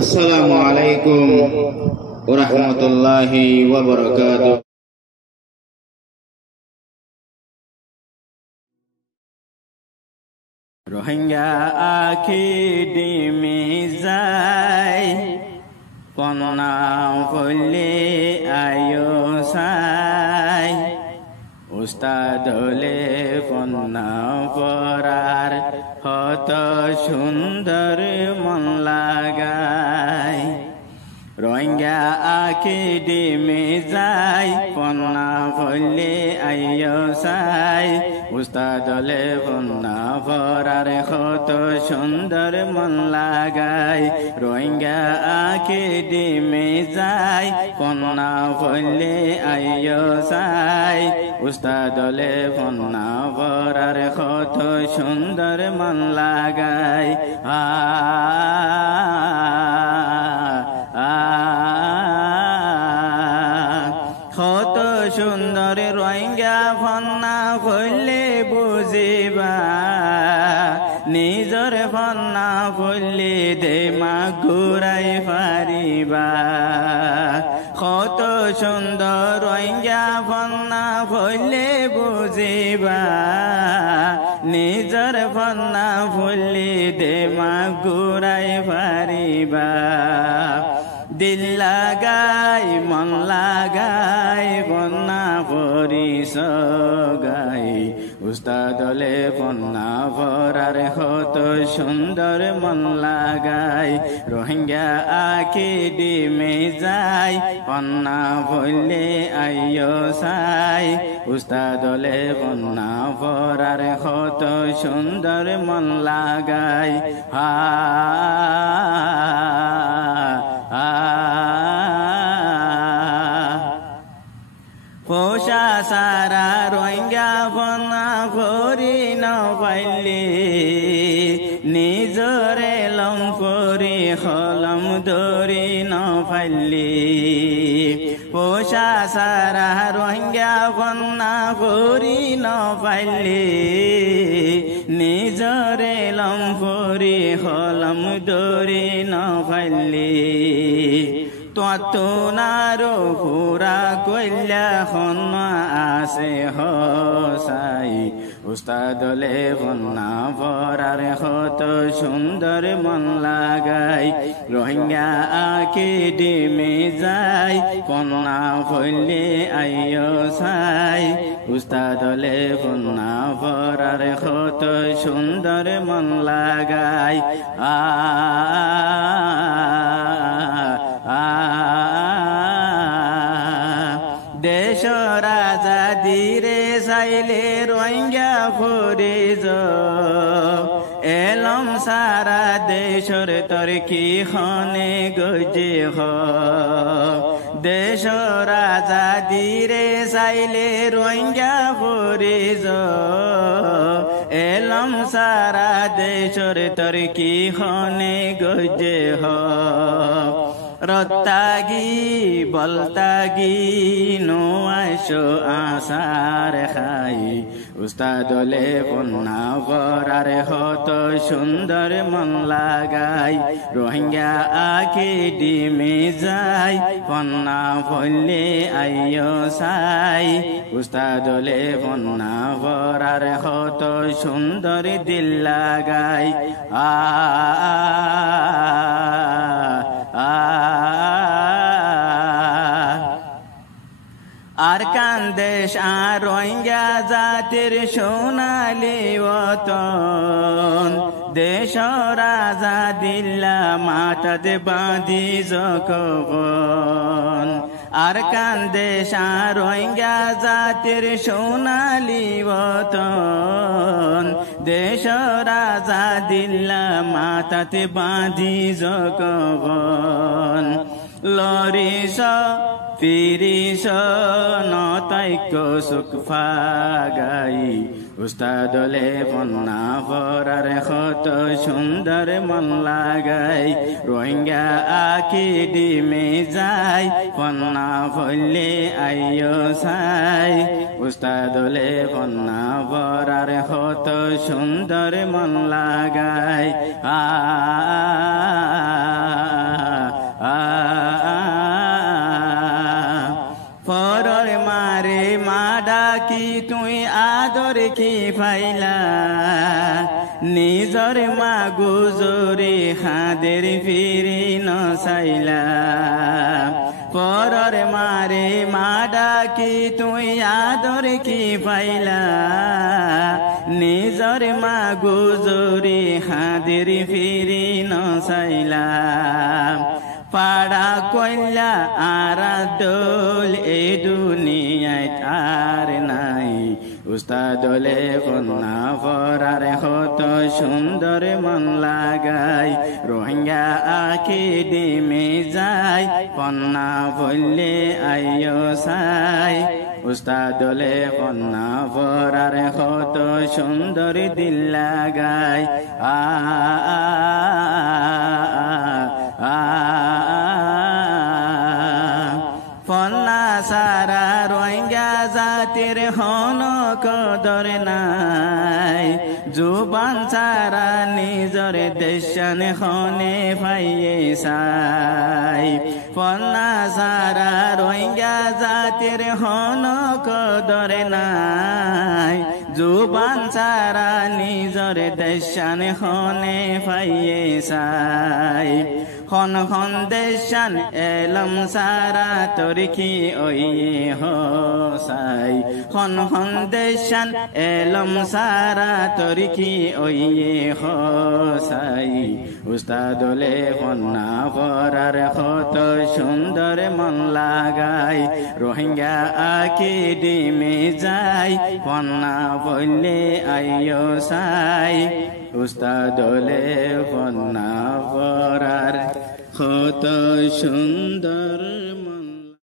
আসসালামু আলাইকুম ওয়া রাহমাতুল্লাহি ওয়া বারাকাতুহু। রোহিঙ্গা আখি ডিমি যায় পন্না হলে আয়ো সাই উস্তাদ হলে পন্না পরার হত সুন্দর মন লাগায়। রোহিঙ্গা আখি ডিমি যায় পন্না হলে আয়ো সাই উস্তাদ হলে পন্না পরার হত সুন্দর মন লাগায়। রোহিঙ্গা আখি ডিমি যায় পন্না হলে আয়ো সাই উস্তাদ হলে পন্না পরার হত সুন্দর মন লাগায়। কত সুন্দর রোহিঙ্গা ফন্না হইলে বুঝিবা নিজর ফন্না হইলে দেমা ঘুরাই পারিবা। কত সুন্দর রোহিঙ্গা ফন্না হইলে বুঝিবা নিজর ফন্না হইলে দেমা ঘুরাই পারিবা। দিল লাগাই মন লাগাই বন্যা পরিস গাই উস্তাদ হলে পন্না ভরার হত সুন্দর মন লাগাই। রোহিঙ্গা আখি ডিমে যায় পন্না ভরলে আইয়ো সাই উস্তাদ হলে পন্না ভরার হত সুন্দর মন লাগাই। পোষা সারা রোহিঙ্গা ফন্না ভরি ন পাইলি নিজরে লম করি হলম ধরি ন পাইলি। পোষা সারা রোহিঙ্গা ফন্না ভরি ন পাইলি নিজরে লম করি হলম ধরি ন পাইলি। তোনারো পুরা কইলা হন আসে হসাই উস্তাদ হলে পন্না ভরার হত সুন্দর মন লাগাই। রোহিঙ্গা আখি ডিমে যায় পন্না ভরলে আইয়ো সাই উস্তাদ হলে পন্না ভরার হত সুন্দর মন লাগাই। দেশ রাজা ধীরে চাইলে রোহিঙ্গা ফরিজ এলম সারা দেশর তরকি খনে গজে হ। দেশ রাজা ধীরে চাইলে রোহিঙ্গা ফরিজ এলম সারা দেশর তরকি খনে গজে হ। রত্তাগি বলতাগি নো আইসো আসার খাই উস্তাদ হলে পন্না ভরার হত সুন্দর মন লাগাই। রোহিঙ্গা আখি ডিমে যায় পন্না ভরলে আইয়ো সাই উস্তাদ হলে পন্না ভরার হত সুন্দর দিল লাগাই। আর কান্দেশ আর রোহিঙ্গা জাতির সোনালি ওতন দেশ রাজা দিল্লা মাথাতে বাঁধি যখন। আর কান্দেশ আর রোহিঙ্গা জাতির সোনালি ওতন দেশ রাজা দিল্লা মাথাতে বাঁধি যখন। লরিস ফিরিস নতাইক সুখ ফাগাই উস্তাদ হলে পন্না ভরার হত সুন্দর মন লাগাই। রোহিঙ্গা আখি ডিমে যায় পন্না ভরলে আইয়ো সাই উস্তাদ হলে পন্না ভরার হত সুন্দর মন লাগাই। পাইলা নিজর মা গুজরি হাদের ফিরি নসাইলা পরর মারে মা ডাকি তুই আদর কি পাইলা নিজর মা গুজরি হাদের ফিরি নসাইলা পাড়া কইলা আর দোল এ দুনিয়ায় আর নাই উস্তাদলে কন্যা ফরার হত সুন্দর মন লাগাই রোহিঙ্গা আখি ডিমে যায় কন্যা বললে আইও সাই উস্তাদলে কন্যা ফরার হত সুন্দর দিল লাগাই ফন্না সারা রোহিঙ্গা জাতির হন কদর নাই জুবান সারা নিজর দেশন হনে পাইয়ে সাই ফন্না সারা রোহিঙ্গা জাতির হন কদর নাই জুবান সারা নিজর দেশন হনে পাইয়ে সাই খন খন দেশান এলম সারা তরকি ওয়ে হোসাই খন খন দেশান এলম সারা তরকি ওয়ে হোসাই উস্তাদলে কন্যা ফরার কত সুন্দর মন লাগাই রোহিঙ্গা আকি ডিমে যাই কন্যা বললে আইও সাই উস্তাদলে কন্যা ফরার কত সুন্দর মন